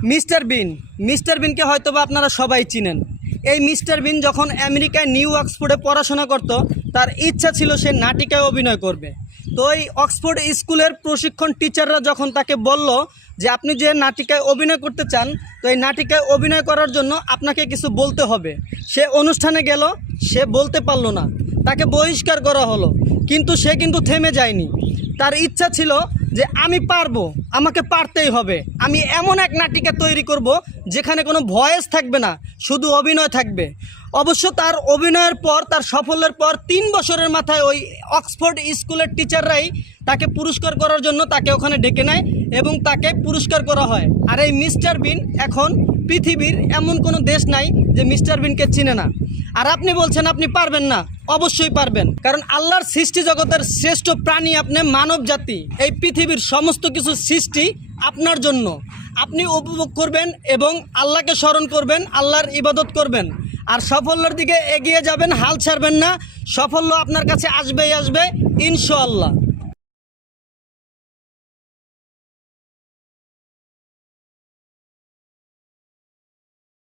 Mister বিনকে হয়তোবা আপনারা সবাই চিনেন। এই মিস্টার বিন যখন আমেরিকায় নিউ অক্সফোর্ডে পড়াশোনা করত, তার ইচ্ছা ছিল সে নাটিকায় অভিনয় করবে। তো এই অক্সফোর্ড স্কুলের প্রশিক্ষণ টিচাররা যখন তাকে বলল যে আপনি যে নাটিকায় অভিনয় করতে চান, তো এই নাটিকায় অভিনয় করার জন্য আপনাকে কিছু বলতে হবে। সে অনুষ্ঠানে গেল, সে বলতে পারলো না, তাকে বহিষ্কার করা হলো। কিন্তু সে কিন্তু থেমে যায়নি। তার ইচ্ছা ছিল যে আমি পারবো, আমাকে পারতেই হবে। আমি এমন এক নাটিকা তৈরি করব যেখানে কোনো ভয়েস থাকবে না, শুধু অভিনয় থাকবে। অবশ্য তার অভিনয়ের পর, তার সাফল্যের পর 3 বছরের মাথায় ওই অক্সফোর্ড স্কুলের টিচাররাই তাকে পুরস্কার করার জন্য তাকে ওখানে ডেকে নেয় এবং তাকে পুরস্কার করা হয়। আর এই মিস্টার বিন এখন পৃথিবীর এমন কোনো দেশ নাই যে মিস্টার বিনকে চিনে না। আর আপনি বলছেন আপনি পারবেন না, অবশ্যই পারবেন, কারণ আল্লাহর সৃষ্টি জগতের শ্রেষ্ঠ প্রাণী আপনি, মানব জাতি। এই পৃথিবীর সমস্ত কিছু সৃষ্টি আপনার জন্য। আপনি উপভোগ করবেন এবং আল্লাহকে স্মরণ করবেন, আল্লাহর ইবাদত করবেন, আর সাফল্যের দিকে এগিয়ে যাবেন, হাল ছাড়বেন না। সাফল্য আপনার কাছে আসবেই আসবে ইনশাআল্লাহ।